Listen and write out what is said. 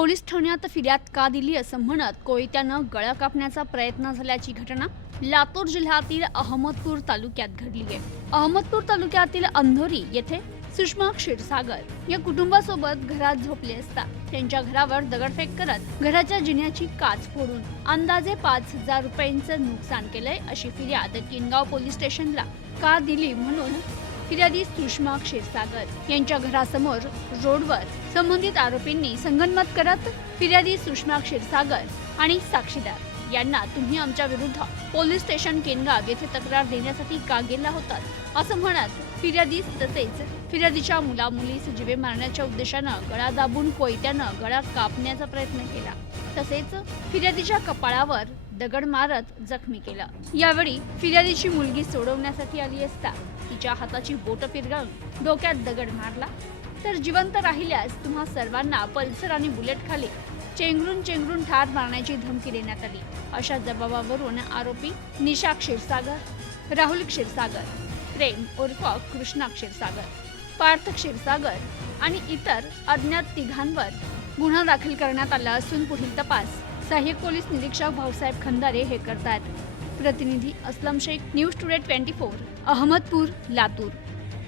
Police ठाण्यात फिर्याद का दिली असं म्हणत कोयत्यानं गळा कापण्याचा प्रयत्न झाल्याची घटना लातूर जिल्ह्यातील अहमदपूर तालुक्यात घडली आहे. अहमदपूर तालुक्यातील अंधोरी येथे सुषमा क्षीरसागर या कुटुंबासोबत घरात झोपले असता त्यांच्या घरावर दगडफेक करत घराच्या जिन्याची काच फोडून अंदाजे पाच हजार रुपयांचं नुकसान केलंय अशी फिर्याद किनगाव पोलीस स्टेशनला का दिली म्हणून फिर्यादी सुषमा क्षीरसागर यांच्या घरासमोर रोडवर संबंधित आरोपींनी संगनमत करत फिर्यादी सुषमा क्षीरसागर आणि साक्षीदार यांना तुम्ही आमच्या विरुद्ध पोलीस स्टेशन केनगाव येथे तक्रार देण्यासाठी का गेला होतात असं म्हणत फिर्यादी तसेच फिर्यादीच्या मुलामुलीस जीवे मारण्याच्या उद्देशानं गळा दाबून कोयत्यानं गळा कापण्याचा प्रयत्न केला. तसेच फिर्यादीच्या कपाळावर दगड मारत जखमी केलं. यावेळी फिर्यादीची मुलगी सोडवण्यासाठी आली असता तिच्या हाताची बोट पिरगाळून डोक्यात दगड मारला. तर जिवंत राहिल्यास तुम्हा सर्वांना पल्सर आणि बुलेट खाली चेंगरून चेंगरून ठार मारण्याची धमकी देण्यात आली अशा जबाबावरून आरोपी निशा क्षीरसागर राहुल क्षीरसागर प्रेम उर्फ कृष्णा क्षीरसागर पार्थ क्षीरसागर आणि इतर अज्ञात तिघांवर गुन्हा दाखल करण्यात आला असून पुढील तपास सहाय्यक पोलीस निरीक्षक भाऊसाहेब खंदारे हे करतात. प्रतिनिधी Aslam Shaikh news today twenty four Ahmadpur Latur.